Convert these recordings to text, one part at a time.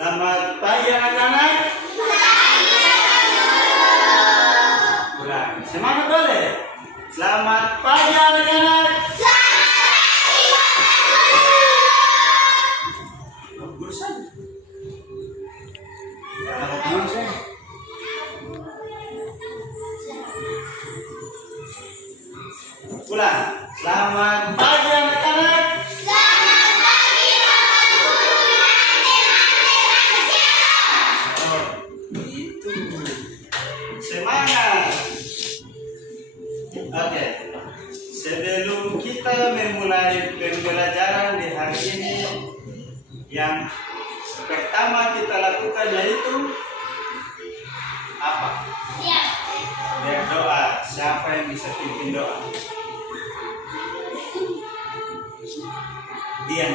Selamat pagi anak-anak. Ulang. Semangat boleh. Selamat pagi anak-anak. Bosan. Teman-teman saya. Ulang. Selamat pagi anak-anak. Semangat. Oke. Sebelum kita memulai pembelajaran di hari ini, yang pertama kita lakukan yaitu apa? Berdoa. Siapa yang bisa pimpin doa? Dian.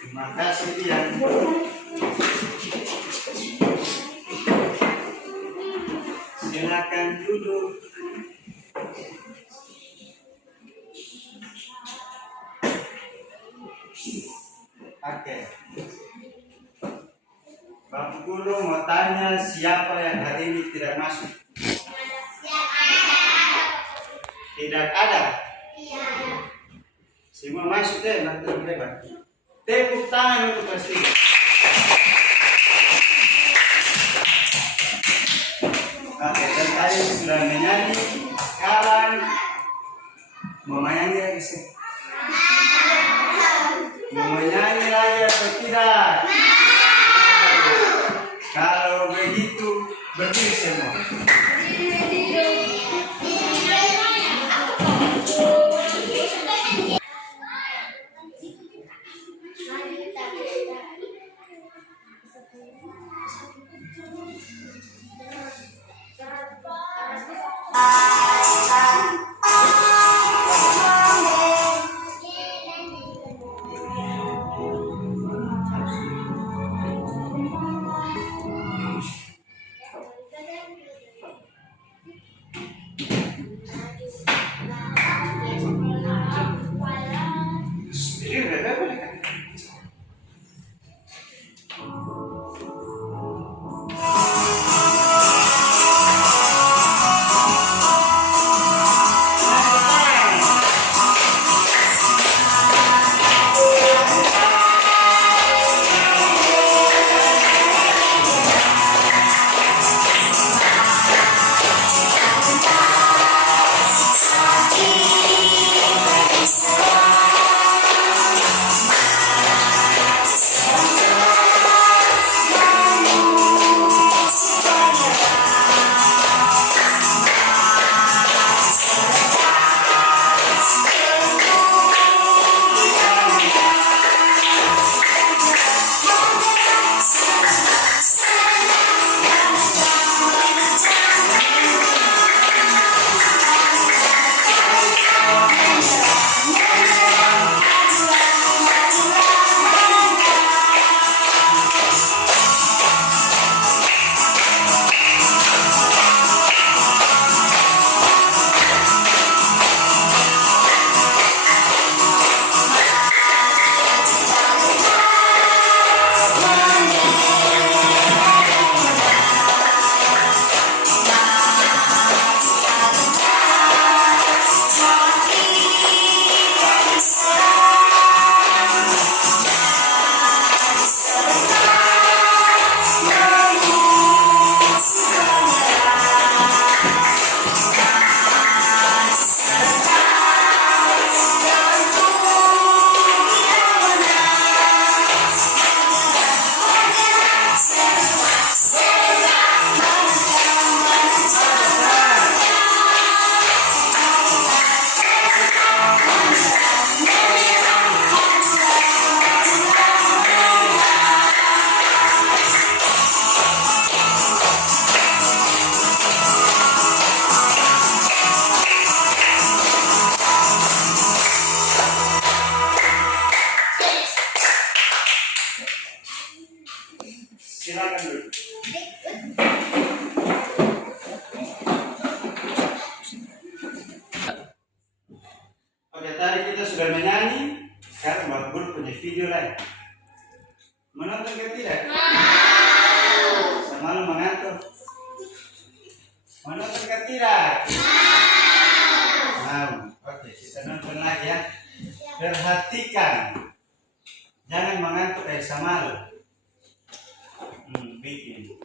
Terima kasih Dian. Silakan duduk. Oke. Bapak Guru mau tanya siapa yang hari ini tidak masuk? Tidak ada. Semua masuk deh, nanti hebat. Tepuk tangan untuk pasti. Oke, dan tadi sudah menyanyi. Sekarang mau menyanyi lagi sih? Mau menyanyi lagi atau tidak? Kalau begitu berdiri semua. Menonton ke tidak? Mau. Oke, kita nonton lagi ya. Perhatikan. Jangan mengantuk kayak Samal. Bikin.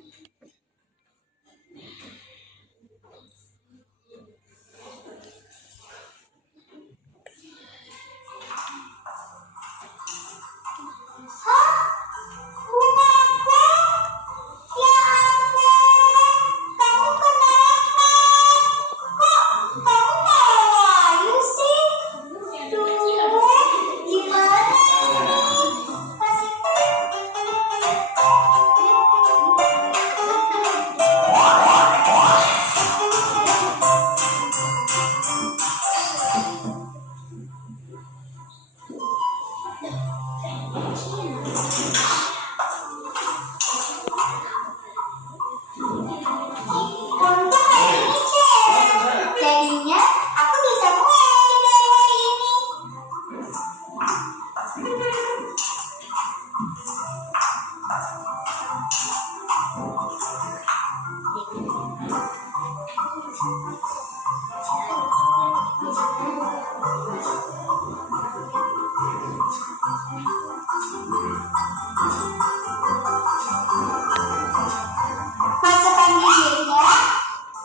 Masukkan bibirnya,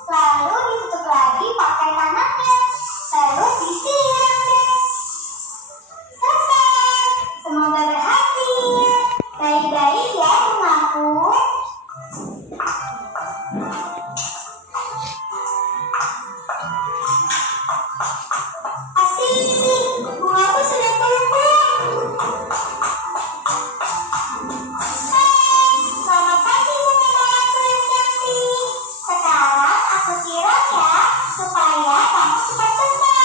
lalu ditutup lagi pakai tangannya, terus disiram deh. Selesai. Semoga berhasil. Baik-baik ya bungaku. Asik, bungaku sudah tumbuh. Selamat pagi bunga-bungaku yang cantik. Sekarang aku siram ya, supaya kamu cepat sembuh.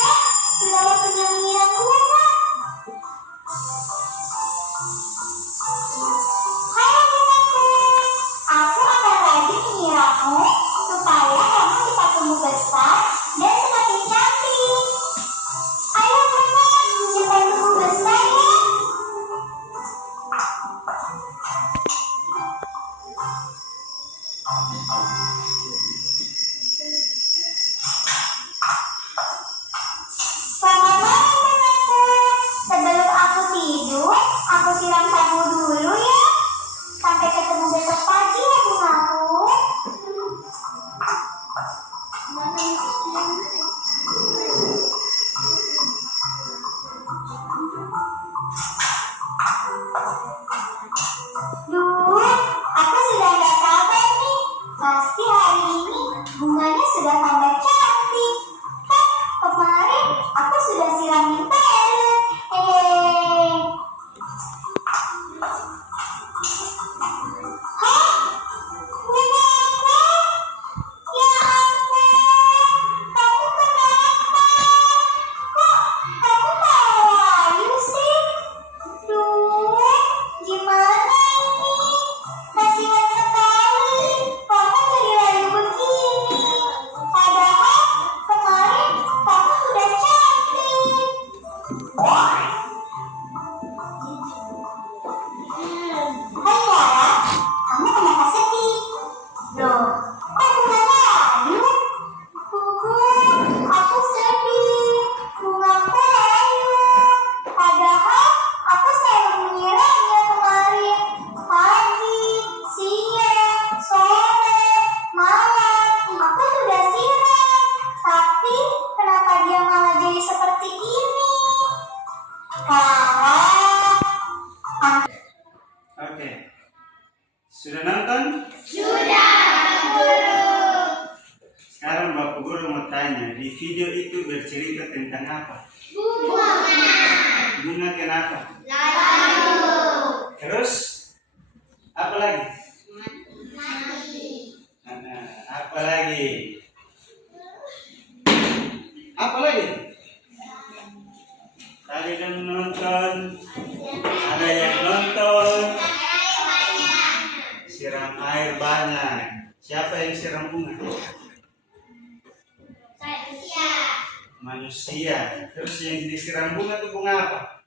Ya, sudah waktunya menyiram bunga. Hai bungaku, aku akan rajin menyirammu supaya kamu cepat tumbuh besar dan semakin cantik. Ayo bunga, cepat tumbuh besar ya. Selamat malam bungaku. Sebelum aku tidur, aku siram kamu dulu ya. Sampai ketemu besok pagi ya bungaku. Duh, aku sudah gak sabar nih. Pasti hari ini bunganya sudah tambah cantik. Kan kemarin aku sudah siramin terus. Hehehe. Hah? Bungaku? Ya ampun, kamu kenapa? Kok kamu malah layu sih? Duh, gimana ini? Kasihan sekali, kamu jadi layu begini. Padahal kemarin kamu sudah cantik. Hai Clara, kamu kenapa sedih? Loh, kok bunganya layu? Aku sedih. Bungaku layu. Padahal aku selalu menyiramnya kemarin. Pagi, siang, sore, malam. Aku sudah siram. Tapi kenapa dia malah jadi seperti ini? Clara. Oke. Sudah nonton? Sekarang Bapak Guru mau tanya, di video itu bercerita tentang apa? Bunga kenapa? Terus? Apa lagi? Apa lagi? Apa lagi? Tadi yang nonton, ada yang nonton. Siram air banyak. Siapa yang siram bunga? Saya. Manusia. Terus yang disiram bunga itu bunga apa?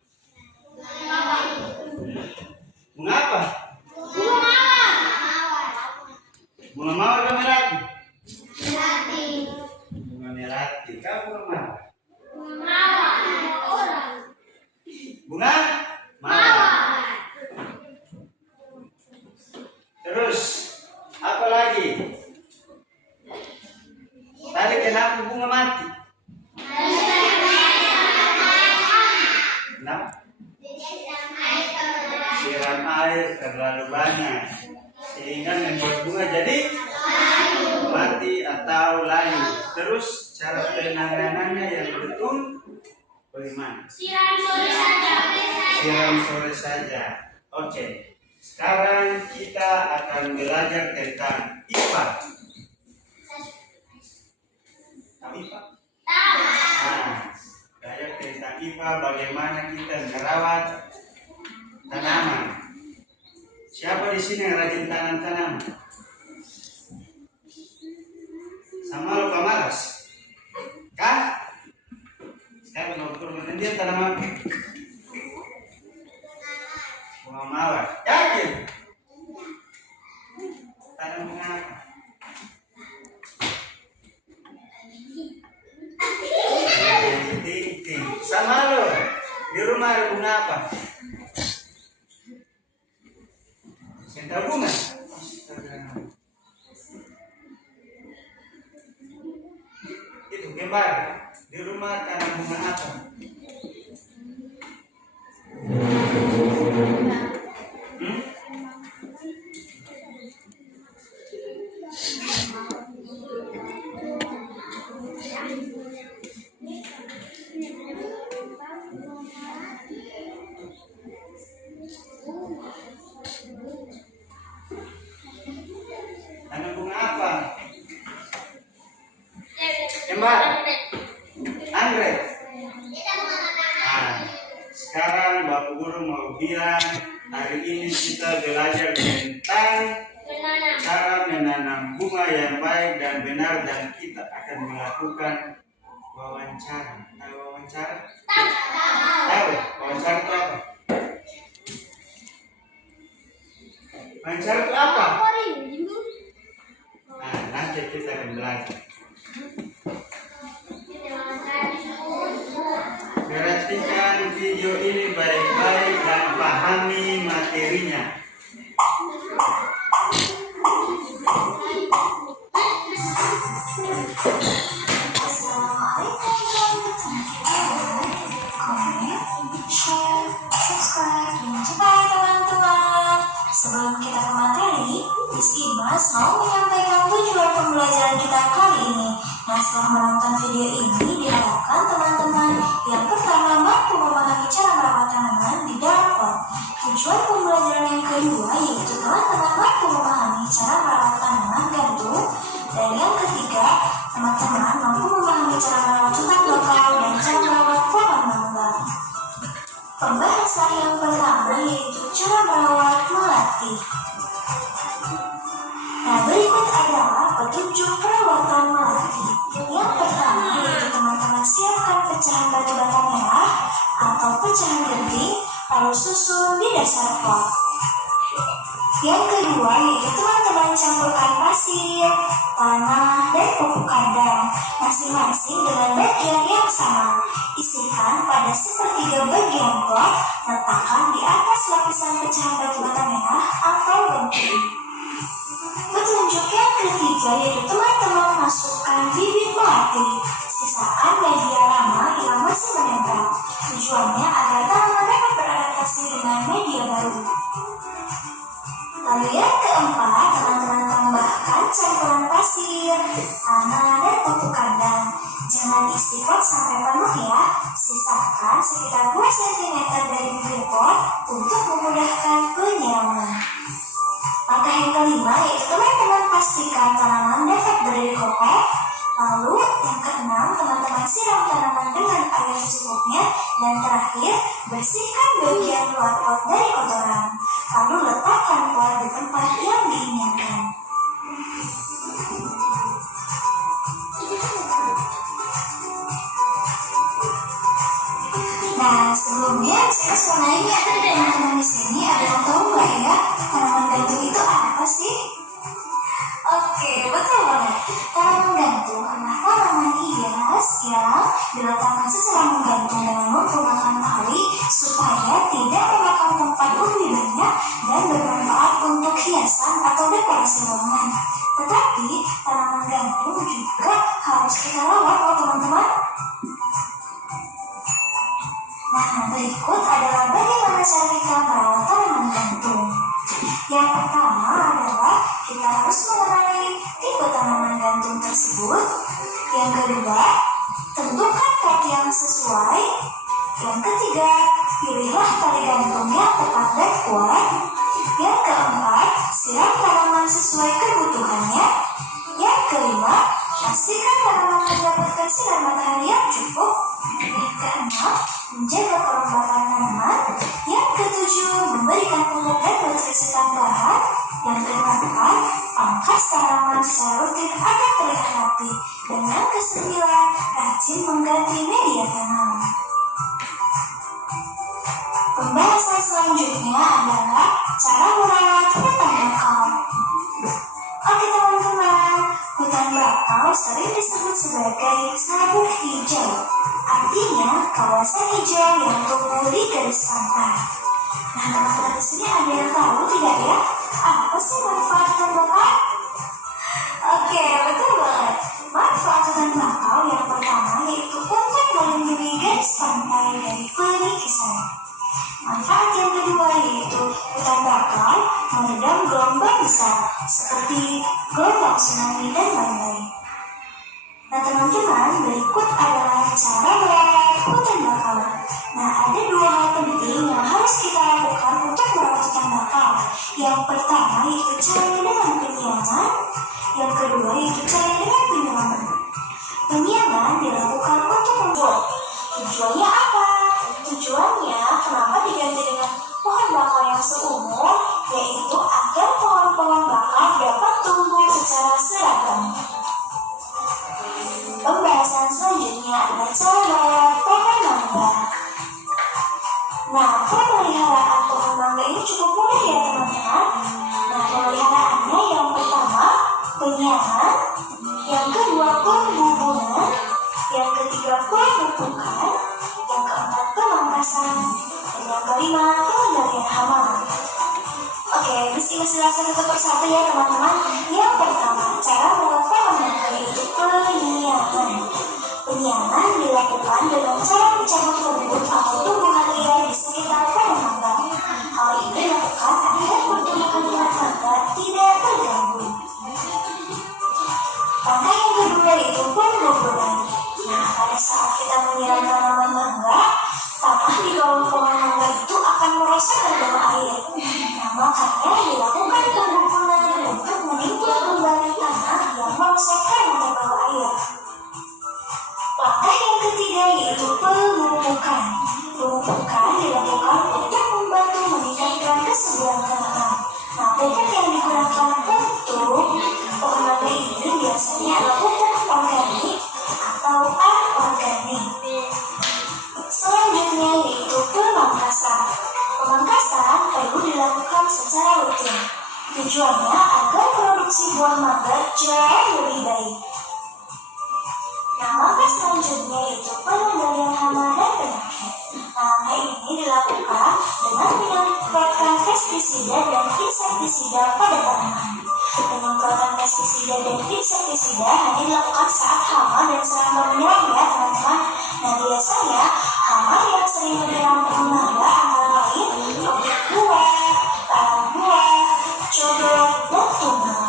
Bunga apa? Bunga mawar atau melati? Bunga melati. Kau bunga mawar? Bunga mawar. Terus apa lagi? Tadi kenapa bunga mati? Kenapa? Siram air terlalu banyak sehingga membuat bunga jadi mati atau layu. Terus cara penanganannya yang betul bagaimana? Siram sore saja. Siram sore saja. Oke. Sekarang kita akan belajar tentang IPA. Tahu IPA? Nah, belajar tentang IPA, bagaimana kita merawat tanaman. Siapa di sini yang rajin tanam tanaman? Sama lupa malas? Kak? Saya mau turun dia tanaman bunga mawar. Yakin? Tanam bunga apa? Ting. Sama lo. Di rumah ada bunga apa? Sentra bunga. Itu kembar. Di rumah tanam bunga apa? Tanam bunga apa? Kembar. Anggrek. Nah, sekarang Bapak Guru mau bilang hari ini kita belajar tentang cara menanam bunga yang baik dan benar, dan kita akan melakukan wawancara. Tahu wawancara? Tahu? Wawancara itu apa? Wawancara itu apa? Nah, nanti kita akan belajar. Perhatikan video ini baik-baik dan pahami materinya. Sebelum kita ke materi, Miss Ibas mau menyampaikan tujuan pembelajaran kita kali ini. Nah, setelah menonton video ini, diharapkan teman-teman yang pertama mampu memahami cara merawat tanaman di dalam pot. Tujuan pembelajaran yang kedua yaitu teman-teman mampu memahami cara merawat tanaman gantung. Dan yang ketiga, teman-teman mampu memahami cara merawat hutan bakau dan cara merawat pohon mangga. Pembahasan yang pertama yaitu cara merawat melati. Nah, berikut adalah petunjuk perawatan melati. Yang pertama yaitu teman-teman siapkan pecahan batu bata merah atau pecahan genting, lalu susun di dasar pot. Yang kedua yaitu teman-teman campurkan pasir, tanah, dan pupuk kandang masing-masing dengan bagian yang sama. Isikan pada sepertiga bagian pot, letakkan di atas lapisan pecahan batu bata merah atau genting. Petunjuk yang ketiga yaitu teman-teman masukkan bibit melati. Sisakan media lama yang masih menempel. Tujuannya agar tanaman dapat beradaptasi dengan media baru. Lalu yang keempat, teman-teman tambahkan campuran pasir, tanah, dan pupuk kandang. Jangan isi pot sampai penuh ya. Sisakan sekitar 2 cm dari bibir pot untuk memudahkan penyiraman. Langkah yang kelima yaitu teman-teman pastikan tanaman dapat berdiri kokoh. Lalu yang keenam, teman-teman siram tanaman dengan air secukupnya. Dan terakhir, bersihkan bagian luar pot dari kotoran. Lalu letakkan pot di tempat yang diinginkan. diletakkan secara menggantung dengan menggunakan tali supaya tidak memakan tempat lebih banyak dan bermanfaat untuk hiasan atau dekorasi ruangan. Tetapi tanaman gantung juga harus kita rawat loh teman-teman. Nah, berikut adalah bagaimana cara kita merawat tanaman gantung. Yang pertama adalah kita harus mengenali tipe tanaman gantung tersebut. Yang kedua, tentukan pot yang sesuai. Yang ketiga, pilihlah tali gantung yang tepat dan kuat. Yang keempat, siram tanaman sesuai kebutuhannya. Yang kelima, pastikan tanaman mendapatkan sinar matahari yang cukup. Yang keenam, menjaga kelembapan tanaman. Yang ketujuh, memberikan pupuk dan nutrisi tambahan. Yang kedelapan, pangkas tanaman secara rutin agar terlihat rapi. Dan yang kesembilan, rajin mengganti media tanam. Pembahasan selanjutnya adalah cara merawat hutan bakau. Oke teman-teman, hutan bakau sering disebut sebagai sabuk hijau. Artinya kawasan hijau yang tumbuh di garis pantai. Nah, teman-teman di sini ada yang tahu tidak ya? Apa sih manfaat hutan bakau? Oke, betul banget. Manfaat hutan bakau yang pertama yaitu untuk melindungi garis pantai dari penikisan. Manfaat yang kedua yaitu hutan bakau meredam gelombang besar seperti gelombang tsunami dan lain-lain. Nah teman-teman, berikut adalah cara merawat hutan bakau. Nah, ada dua hal penting yang harus kita lakukan untuk merawat hutan bakau. Yang pertama yaitu caranya dengan penyiangan. Yang kedua yaitu caranya dengan penyiraman. Penyiangan dilakukan untuk membuat. Tujuannya apa? Tujuannya kenapa diganti dengan pohon bakau yang seumur, yaitu agar pohon-pohon bakau dapat tumbuh secara seragam. Pembahasan selanjutnya adalah cara merawat pohon mangga. Nah, pemeliharaan pohon mangga ini cukup mudah ya teman-teman. Nah, pemeliharaannya yang pertama penyiangan, yang kedua pembubuhan, yang ketiga pemupukan, yang keempat pemangkasan, dan yang kelima pengendalian hama. Oke, mesti jelaskan satu persatu ya teman-teman. Yang pertama, cara merawat pohon mangga yaitu penyiangan. Penyiangan dilakukan dengan cara mencabut rumput atau tumbuhan liar di sekitar pohon mangga. Hal ini dilakukan agar pertumbuhan pohon mangga tidak terganggu. Langkah yang kedua yaitu pembubuhan. Nah, pada saat kita menyiram tanaman mangga, tanah di bawah pohon mangga itu akan merosot terbawa air. Nah, makanya dilakukan pembubuhan untuk menimbun kembali tanah yang merosot karena terbawa air. Langkah yang ketiga yaitu pemupukan. Pemupukan dilakukan untuk membantu meningkatkan kesuburan tanaman. Nah, pupuk yang digunakan untuk pohon mangga ini biasanya adalah pupuk organik atau anorganik. Selanjutnya yaitu pemangkasan. Pemangkasan perlu dilakukan secara rutin. Tujuannya agar produksi buah mangga jauh lebih baik. Nah, langkah selanjutnya yaitu pengendalian hama dan penyakit. Nah, hal ini dilakukan dengan menyemprotkan pestisida dan insektisida pada tanaman. Penyemprotan pestisida dan insektisida hanya dilakukan saat hama dan serangga menyerang ya teman-teman. Nah, biasanya hama yang sering menyerang pohon mangga antara lain objek buah, talang buah, codot, dan tumbang.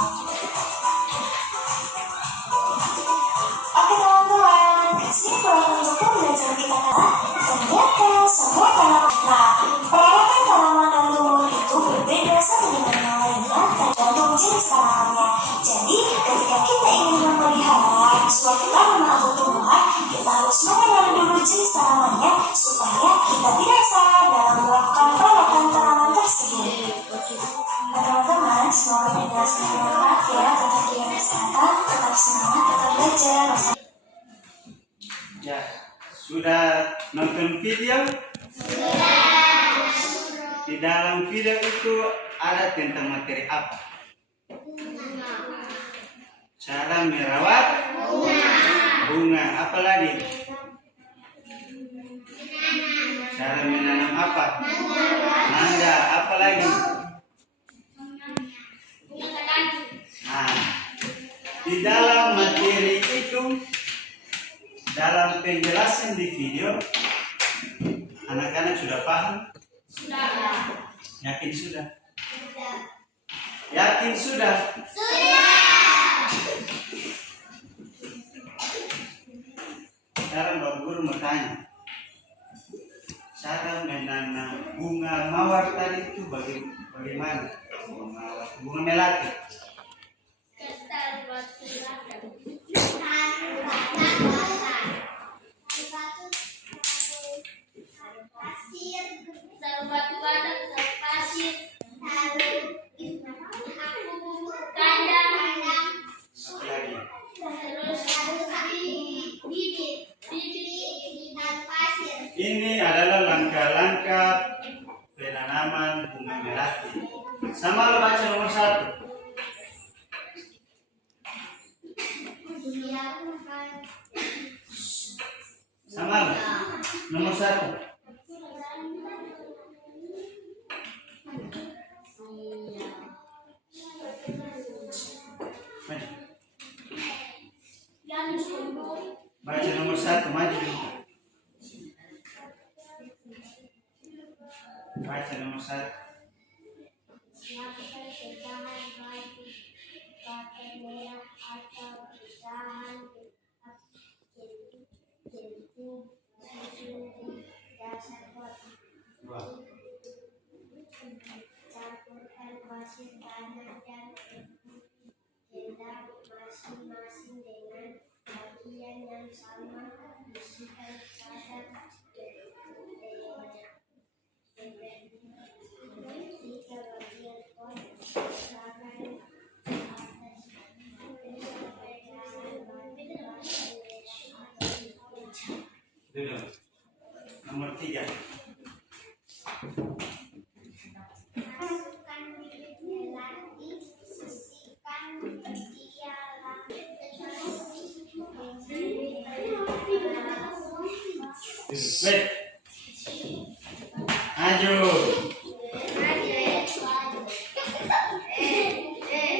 Oke teman-teman, kesimpulan untuk pembelajaran kita adalah ternyata semua tanaman. Nah, perawatan tanaman dan tumbuhan itu berbeda satu dengan yang lainnya tergantung jenis tanamannya. Jadi, ketika kita ingin memelihara suatu tanaman atau tumbuhan, kita harus mengenal dulu jenis tanamannya supaya kita tidak salah dalam melakukan perawatan tanaman tersebut. Nah, teman-teman, semoga penjelasan bermanfaat ya. Tetap jaga kesehatan, tetap semangat, tetap belajar. Ya, sudah nonton video? Di dalam video itu ada tentang materi apa? Cara merawat bunga. Apa lagi? Cara menanam apa? Mangga. Apa lagi? Nah, di dalam materi itu, dalam penjelasan di video, anak-anak sudah paham? Yakin sudah? Yakin sudah? Sekarang Bapak Guru mau tanya, cara menanam bunga mawar tadi itu bagaimana? Bunga melati. Ini adalah langkah-langkah penanaman bunga melati. Sama lo baca nomor 1. Sama lo. Nomor 1. Baca nomor 1, maju dulu. Baca nomor 1. Campurkan pasir tanah dan jendang masing-masing dengan bagian yang sama, isikan pada tiga bagian pot, silakan Dulu. Nomor 3. masukkan bibit melati, sisihkan tiang Wait. Maju.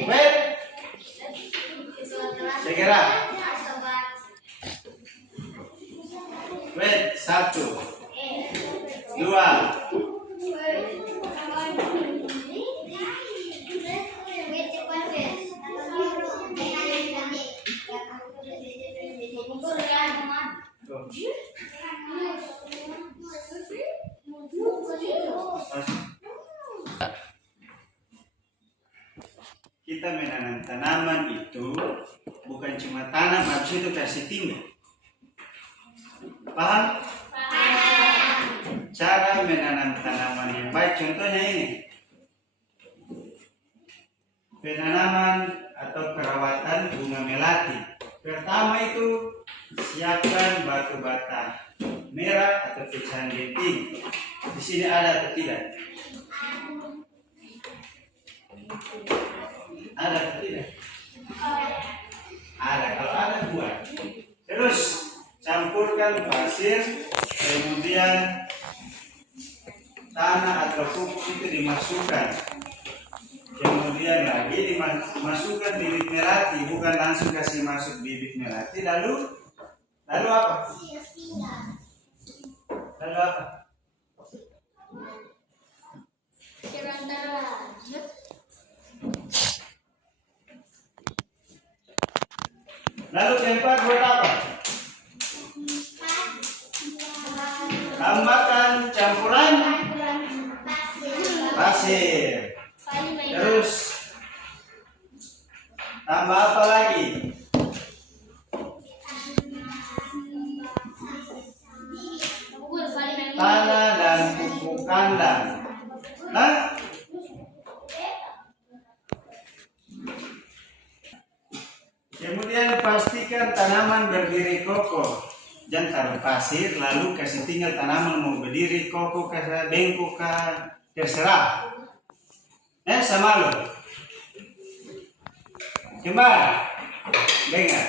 Wait. Segera. Wait. 1, 2. Kita menanam tanaman itu bukan cuma tanam habis itu kasih timba. Paham? Cara menanam tanaman yang baik contohnya ini. Penanaman atau perawatan bunga melati. Pertama itu siapkan batu bata merah atau pecahan genting. Di sini ada atau tidak? Ada atau tidak? Ada. Kalau ada buat. Terus campurkan pasir, kemudian tanah atau pupuk itu dimasukkan. Kemudian lagi dimasukkan bibit melati, bukan langsung kasih masuk bibit melati. Lalu apa? Lalu apa? Lalu tempat buat apa? Tambahkan campuran pasir. Terus tambah apa lagi? Tanah dan pupuk kandang. Nah, kemudian pastikan tanaman berdiri kokoh. Jangan taruh pasir lalu kasih tinggal tanaman mau berdiri kokoh kasih bengkok terserah. Sama lo. Kembali. Dengar.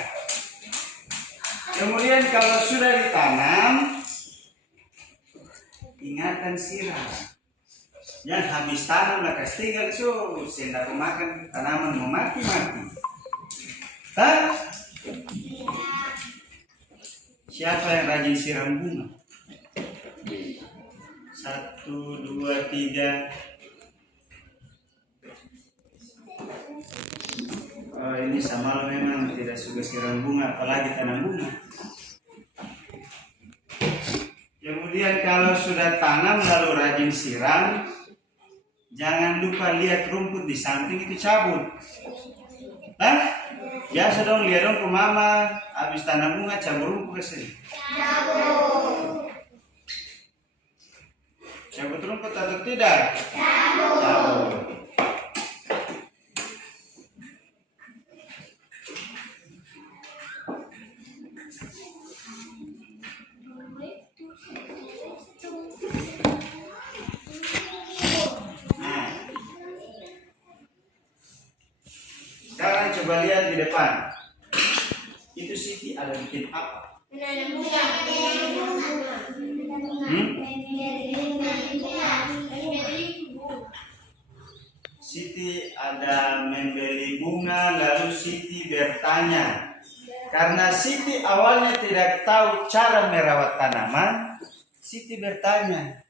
Kemudian kalau sudah ditanam, ingatan siram. Yang habis tanam lekas tinggal sendak makan tanaman mau mati-mati. Hah? Siapa yang rajin siram bunga? 1, 2, 3. Oh, ini sama memang tidak suka siram bunga, apalagi tanam bunga. Kemudian kalau sudah tanam lalu rajin siram, jangan lupa lihat rumput di samping itu cabut. Hah? Biasa dong lihat dong ke mama, habis tanam bunga cabut rumput ke sini. Cabut rumput atau tidak? Cabut. Nah. Sekarang coba lihat di depan. Itu Siti ada bikin apa? Siti ada membeli bunga, lalu Siti bertanya. Karena Siti awalnya tidak tahu cara merawat tanaman, Siti bertanya.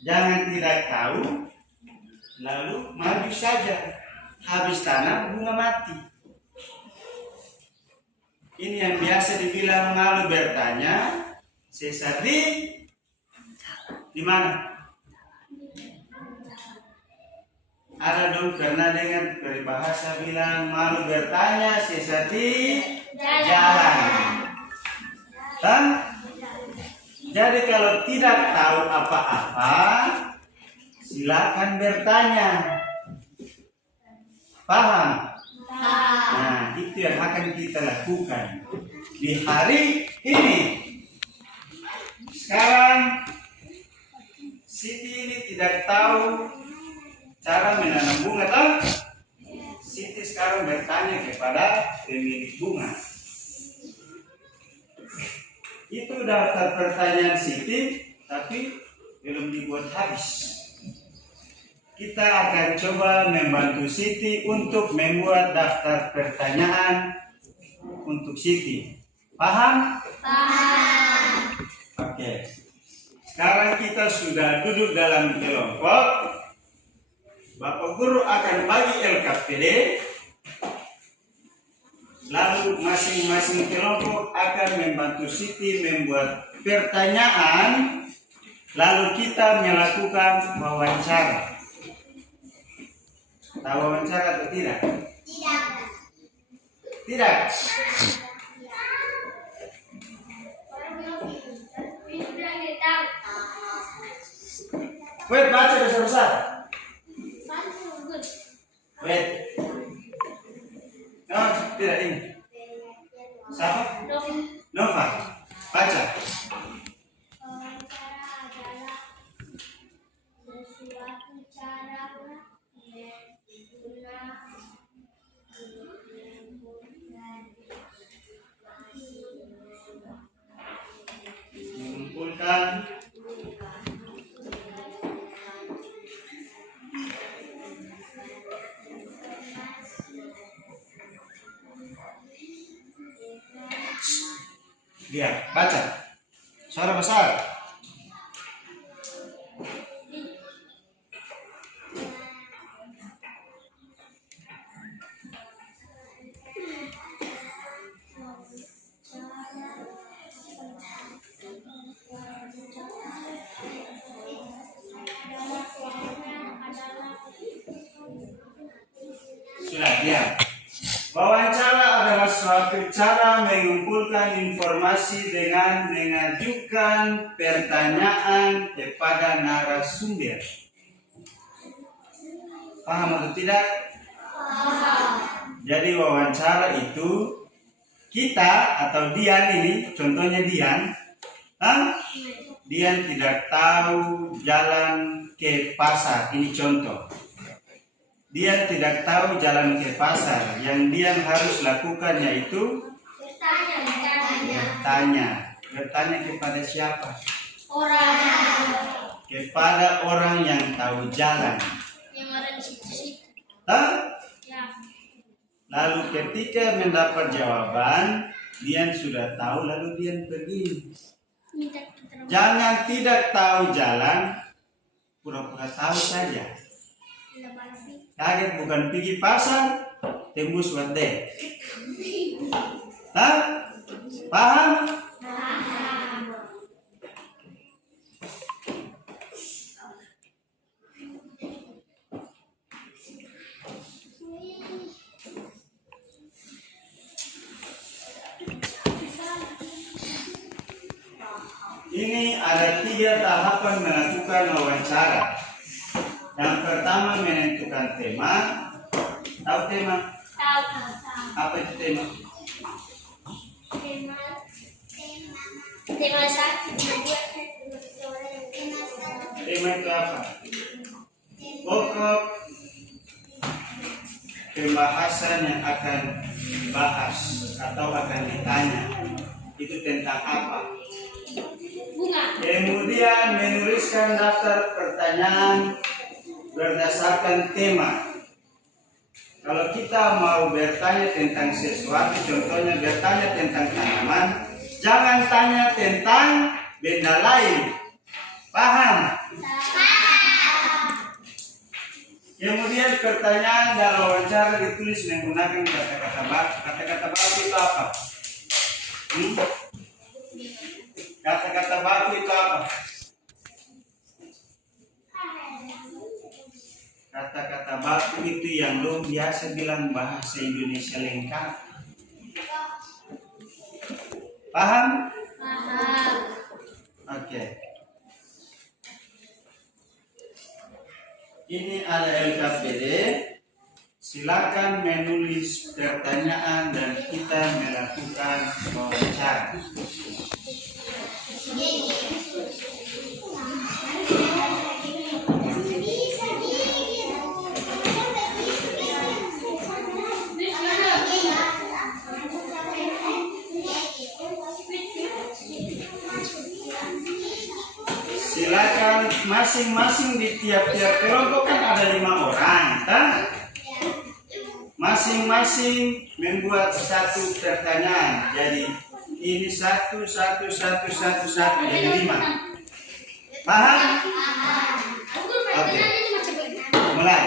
Jangan tidak tahu, lalu maju saja. Habis tanam bunga mati. Ini yang biasa dibilang malu bertanya, sesat di mana? Ada dong pernah dengar peribahasa bilang malu bertanya, sesat di jalan. Hah? Jadi kalau tidak tahu apa-apa, silakan bertanya. Paham? Nah, itu yang akan kita lakukan di hari ini. Sekarang Siti ini tidak tahu cara menanam bunga, toh? Siti sekarang bertanya kepada pemilik bunga. Itu daftar pertanyaan Siti, tapi belum dibuat habis. Kita akan coba membantu Siti untuk membuat daftar pertanyaan untuk Siti. Paham? Paham. Oke. Sekarang kita sudah duduk dalam kelompok. Bapak Guru akan bagi LKPD. Lalu masing-masing kelompok akan membantu Siti membuat pertanyaan. Lalu kita melakukan wawancara. Tahu wawancara atau tidak? Tidak. Wait, baca besar-besar. Wait. Oh, tidak ini. Siapa? Nova. Baca. Mengumpulkan dia baca suara besar. Sudah diam. Wawancara adalah suatu cara mengumpulkan informasi dengan mengajukan pertanyaan kepada narasumber. Paham atau tidak? Paham. Jadi wawancara itu kita atau Dian ini, contohnya Dian, Dian tidak tahu jalan ke pasar. Ini contoh. Dia tidak tahu jalan ke pasar. Yang dia harus lakukan yaitu bertanya kepada siapa? Orang kepada orang yang tahu jalan. yang ada di situ-situ. Hah? Ya. Lalu ketika mendapat jawaban, dia sudah tahu lalu dia pergi. Minta keterangan. Jangan tidak tahu jalan, pura-pura tahu saja. Kaget bukan pergi pasar, tembus wade. Hah? Paham? Ini ada 3 tahapan melakukan wawancara. Yang pertama menentukan tema. Tahu tema? Tahu. Apa itu tema? Tema satu. Tema itu apa? Pokok pembahasan yang akan dibahas atau akan ditanya itu tentang apa? Bunga. Kemudian menuliskan daftar pertanyaan berdasarkan tema. Kalau kita mau bertanya tentang sesuatu, contohnya bertanya tentang tanaman, jangan tanya tentang benda lain. Paham? Kemudian pertanyaan dalam wawancara ditulis menggunakan kata-kata baku. Kata-kata baku itu apa? Kata-kata baku itu apa? Kata-kata baku itu yang lo biasa bilang bahasa Indonesia lengkap. Paham? Paham. Oke. Ini ada LKPD. Silakan menulis pertanyaan dan kita melakukan wawancara. Silakan masing-masing di tiap-tiap kelompok kan ada 5 orang, kan? Masing-masing membuat satu pertanyaan. Jadi ini satu jadi 5. Paham? Oke. Mulai.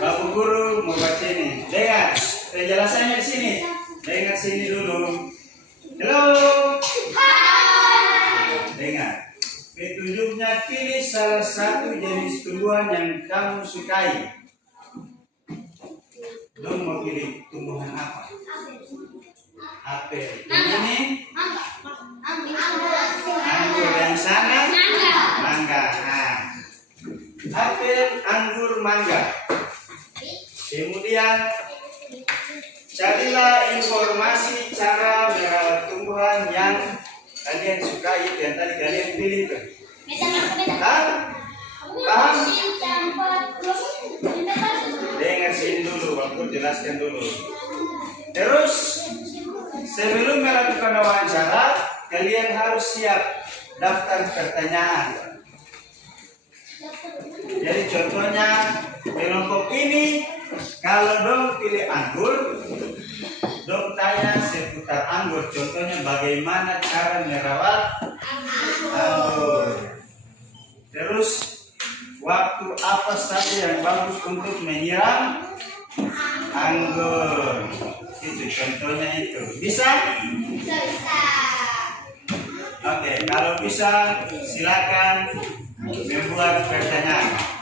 Bapak guru mau baca ini. Dengar penjelasannya di sini. Dengar sini dulu. Halo. Dengar. Petunjuknya pilih salah satu jenis tumbuhan yang kamu sukai. Dong mau pilih tumbuhan apa? Apel. Ini anggur yang sana. Mangga. Nah. Apel, anggur, mangga. Kemudian carilah informasi cara merawat tumbuhan yang kalian sukai, yang tadi kalian pilih tuh. Paham? Dengar sini dulu, waktu jelaskan dulu. Terus sebelum melakukan wawancara, kalian harus siap daftar pertanyaan. Jadi contohnya kelompok ini kalau dong pilih anggur, dong tanya seputar anggur. Contohnya bagaimana cara merawat anggur. Terus waktu apa saja yang bagus untuk menyiram anggur. Itu contohnya itu. Bisa? Bisa. Oke, kalau bisa silakan membuat pertanyaan.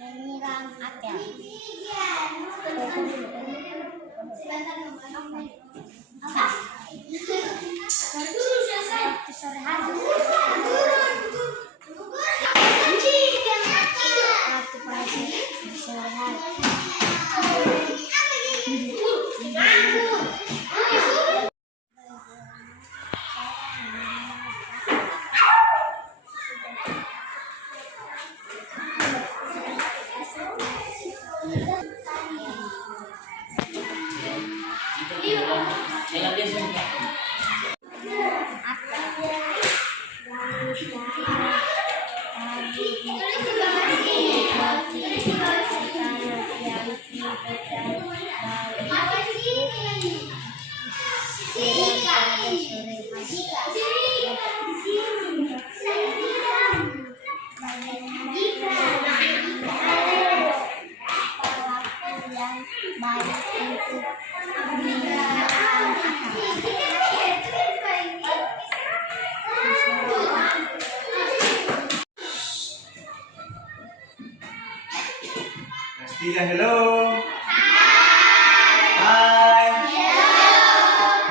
menyiram apel. Sore hari. Waktu pagi sore hari. Tiga, hello. Hai.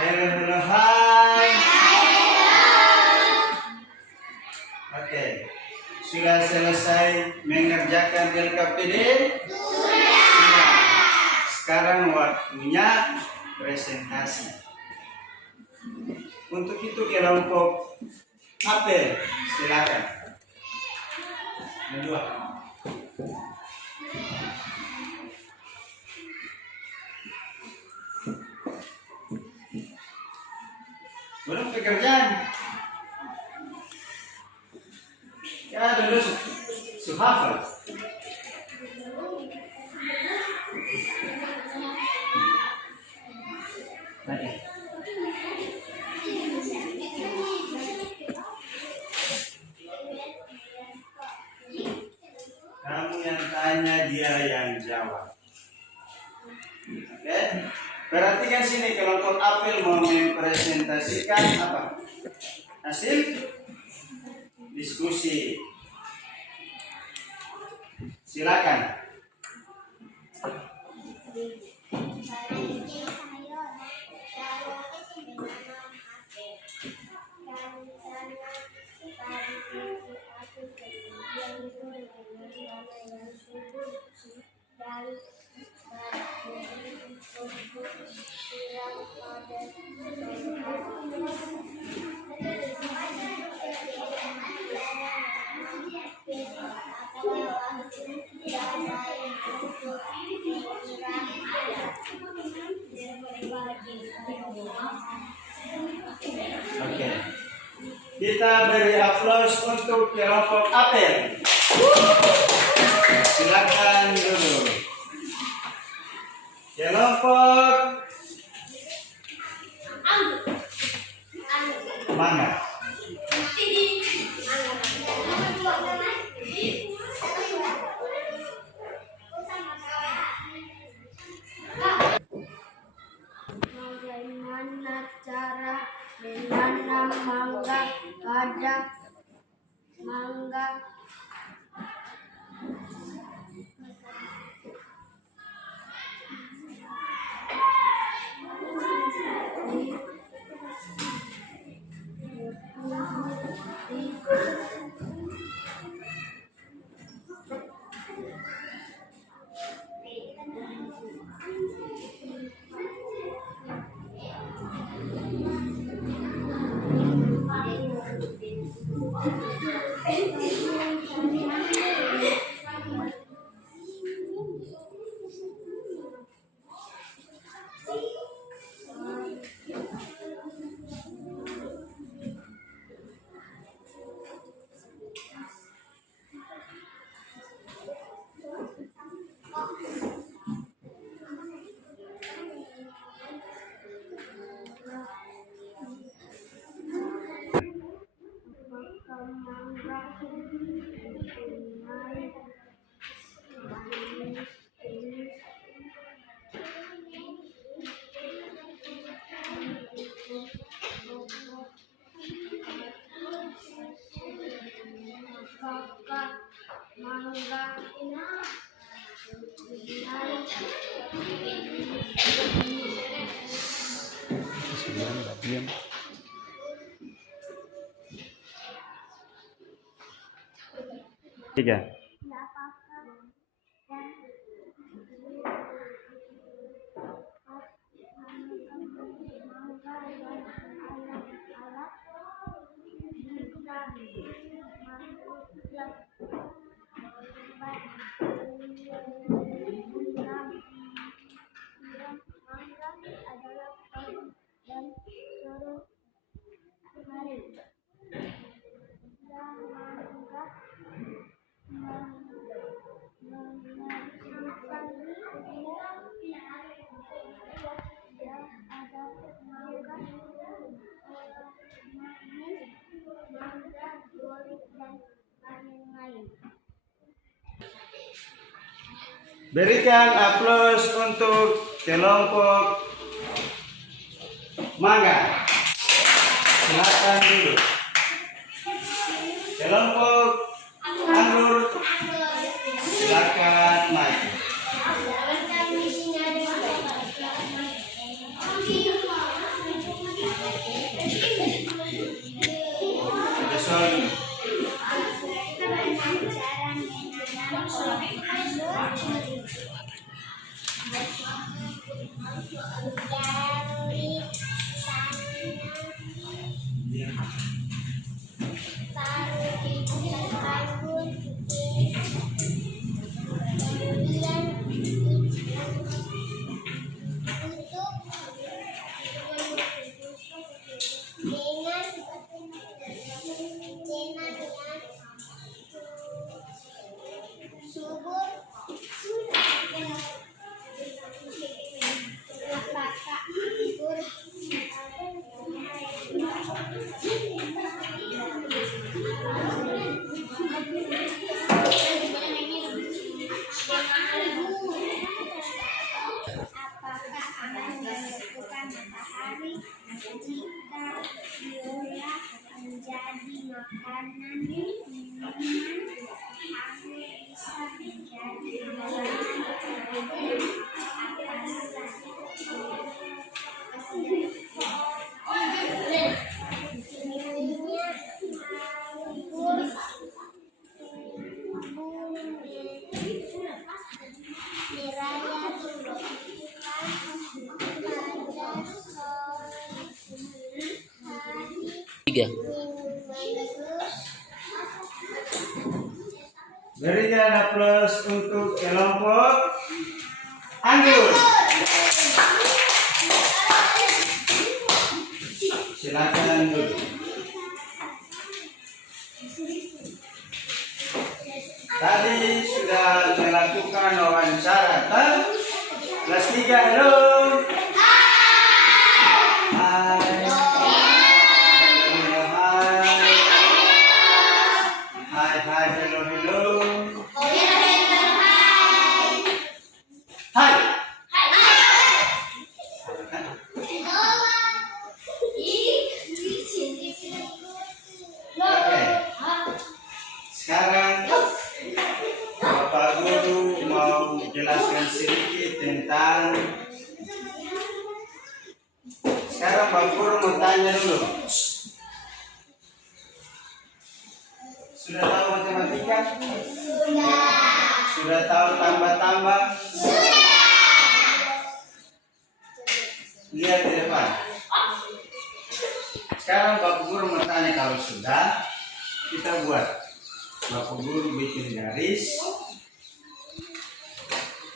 Hello, hello, hai. Oke. Sudah selesai mengerjakan LKPD? Sudah. Sekarang waktunya presentasi. Untuk itu kelompok apel, silakan. Kedua. Belum pekerjaan. Ya dulu suhafal. Kamu yang tanya, dia yang jawab. Oke? Perhatikan sini, kelompok apel mau mempresentasikan apa? Hasil diskusi. Silakan. Oke. Kita beri aplaus untuk kelompok apel. Silakan duduk. Kelompok mangga. Bagaimana cara menanam mangga pada mangga? Tiga. Berikan aplaus untuk kelompok mangga. Silakan duduk. Kelompok anggur, silakan maju. Sorry. Tiga. Berikan aplaus untuk kelompok anggur. tiga, halo. Hai. Halo, hai. Hai, hai, halo, halo. Hai. Oke. Sekarang Bapak Guru mau jelaskan sedikit tentang. Sekarang Bapak Guru mau tanya dulu. Sudah tahu matematika? Sudah tahu tambah-tambah? Lihat di depan. Sekarang Bapak Guru mau tanya, kalau sudah, kita buat. Bapak Guru bikin garis.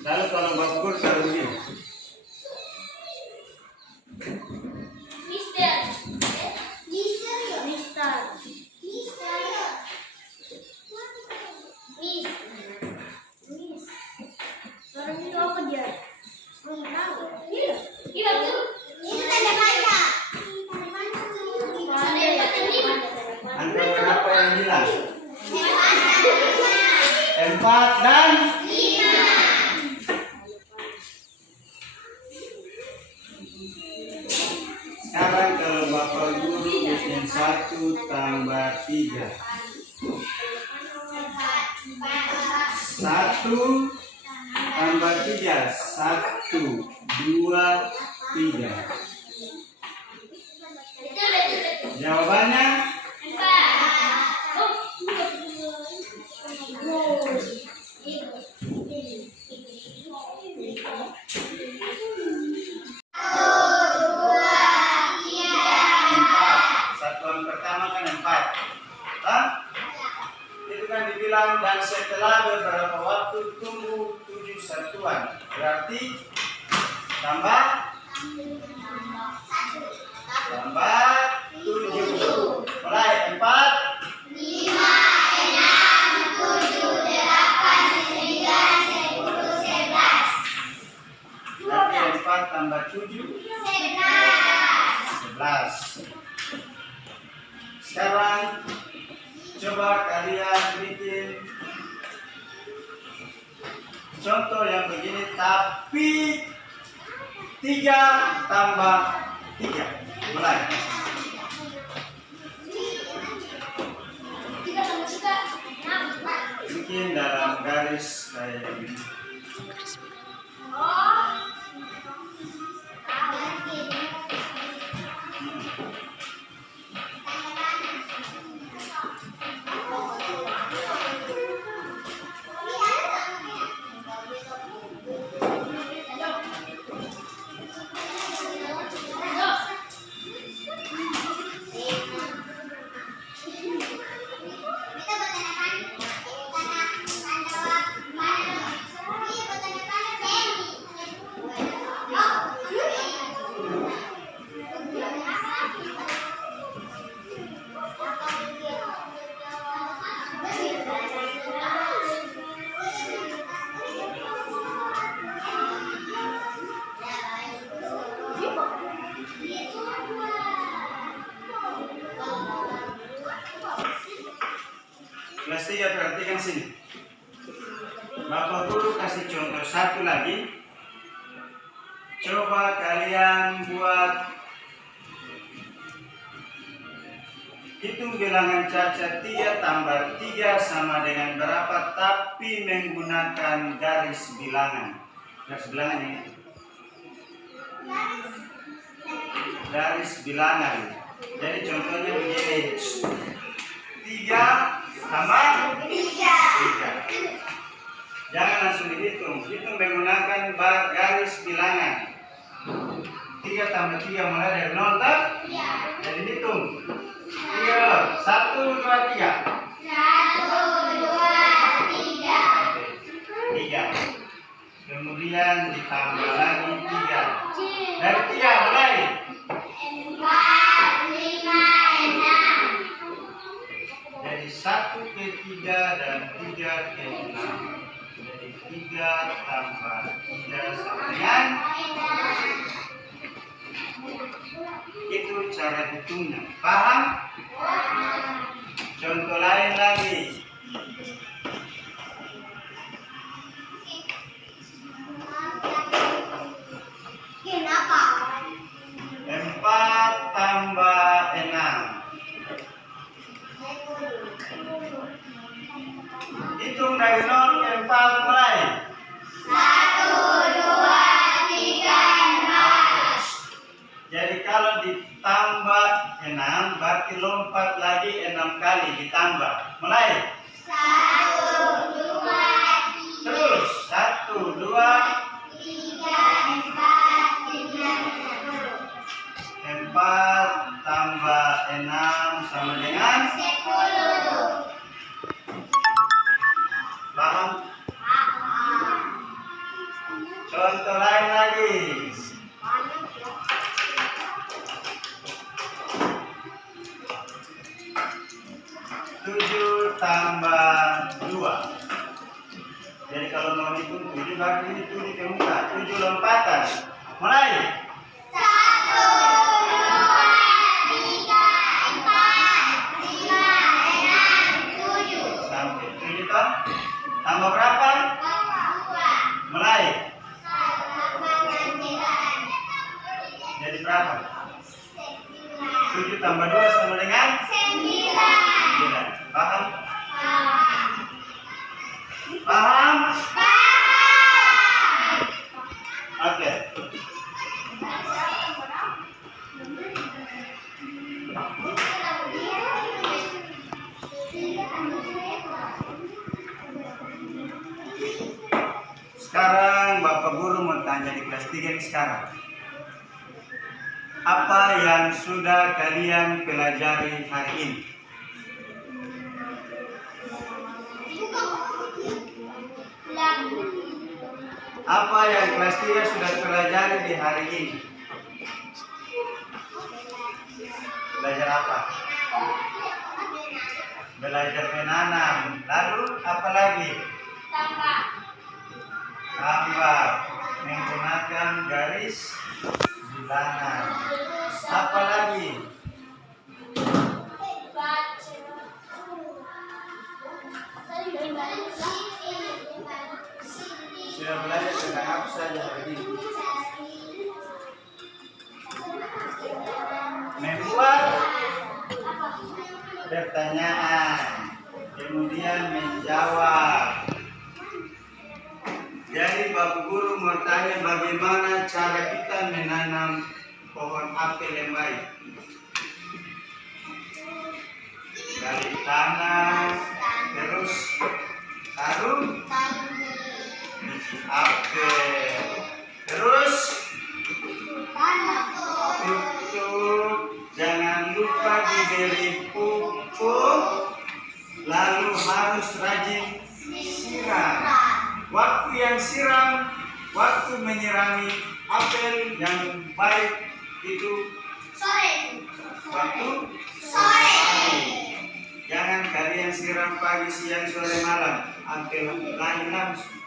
Lalu kalau Bapak Guru taruh begini. Angka berapa yang hilang? 4 dan 5. Sekarang kalau Bapak Guru bikin 1 tambah 3. 1 tambah 3. 1, 2, 3. Jawabannya dibilang, dan setelah beberapa waktu tumbuh 7 satuan, berarti tambah 7. Mulai 4, 5, 6, 7, 8, 9, 10, 11. Berarti 4 tambah 7 11. Sekarang coba kalian bikin contoh yang begini, tapi 3 tambah 3. Mulai. Bikin dalam garis kayak ini. Kelas 3, perhatikan sini. Bapak Guru kasih contoh satu lagi. Coba kalian buat hitung bilangan cacat 3 tambah 3 sama dengan berapa, tapi menggunakan garis bilangan. Garis bilangan ini. Garis bilangan. Jadi contohnya begini. 3 tambah 3. Jangan langsung dihitung. Hitung menggunakan garis bilangan. 3 tambah 3 mulai dari 0 tak? Jadi hitung. 3, 1, 2, 3. 3. Kemudian ditambah lagi 3. Dari 3 mulai. 4, 5, 6. Jadi 1 ke 3 dan 3 ke 6. Jadi 3 tambah 3 sama dengan cara hitungnya. Paham? Contoh lain lagi. Kenapa? 4 tambah 6. Hitung dari 0 ke 4 mulai. 1, 2, 3, 4. Jadi kalau ditambah 6 berarti lompat lagi 6 kali ditambah. Mulai. 1, 2, Terus 1, 2, 3, 4, 5, 4 tambah 6 sama dengan 10. paham? Contoh lain lagi. 7 tambah 2. Jadi kalau mau hitung 7 berarti ini 7 ke muka. 7 lompatan. Mulai. 1, 2, 3, 4, 5, 6, 7. Sampai 7 toh. Tambah berapa? Mulai. Jadi berapa? 7 tambah 2 sama dengan 9. Paham? Paham? Oke. Sekarang Bapak Guru mau tanya di kelas 3 sekarang. Apa yang sudah kalian pelajari hari ini? Apa yang kelas 3 sudah pelajari di hari ini? Belajar apa? Belajar menanam. Lalu apa lagi? Tambah. Menggunakan garis bilangan. Apa lagi? Sudah belajar tentang apa saja hari ini? Membuat pertanyaan, kemudian menjawab. Jadi Bapak Guru mau tanya bagaimana cara kita menanam pohon apel yang baik. Gali tanah, terus taruh biji apel, terus tutup, jangan lupa diberi pupuk, lalu harus rajin siram. Waktu yang siram, waktu menyirami apel yang baik itu waktu sore. Jangan kalian siram pagi, siang, sore, malam. Apel lain langsung.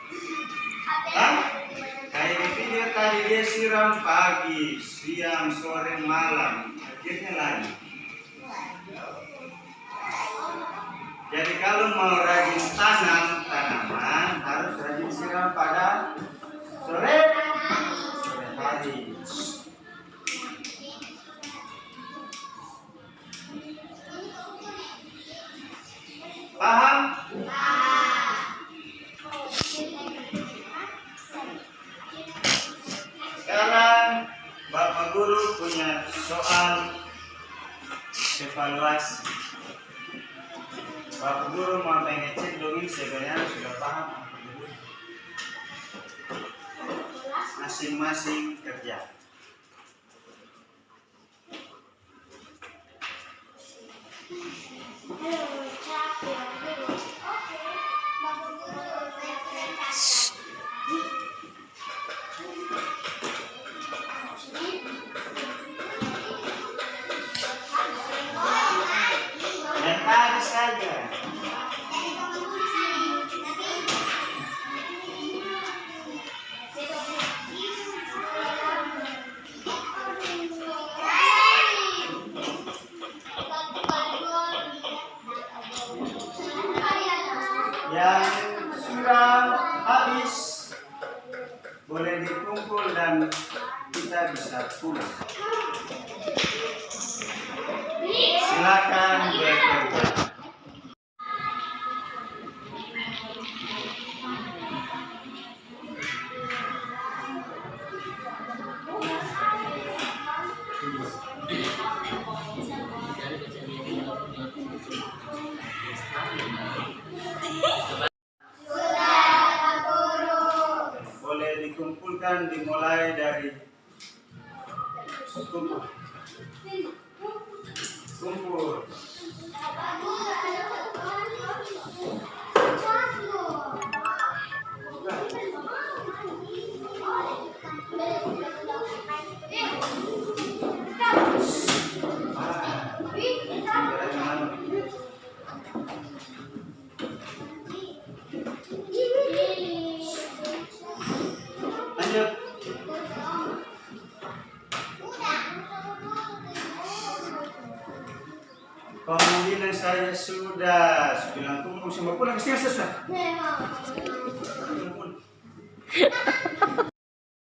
Kayak di video tadi dia siram pagi, siang, sore, malam. Akhirnya lagi. Jadi kalau mau rajin tanam tanaman harus rajin siram pada sore hari. Paham? Sekarang Bapak Guru punya soal evaluasi. Bapak Guru mau mengecek dulu sebenarnya sudah paham apa dulu. Masing-masing kerja. Yang tadi saja. kita bisa pulang. Silakan bekerja. Boleh dikumpulkan dimulai dari kumpul. Kumpul. Lanjut. Pemanggilan saya sudah bilang kumpul semua pulang ke sini sudah.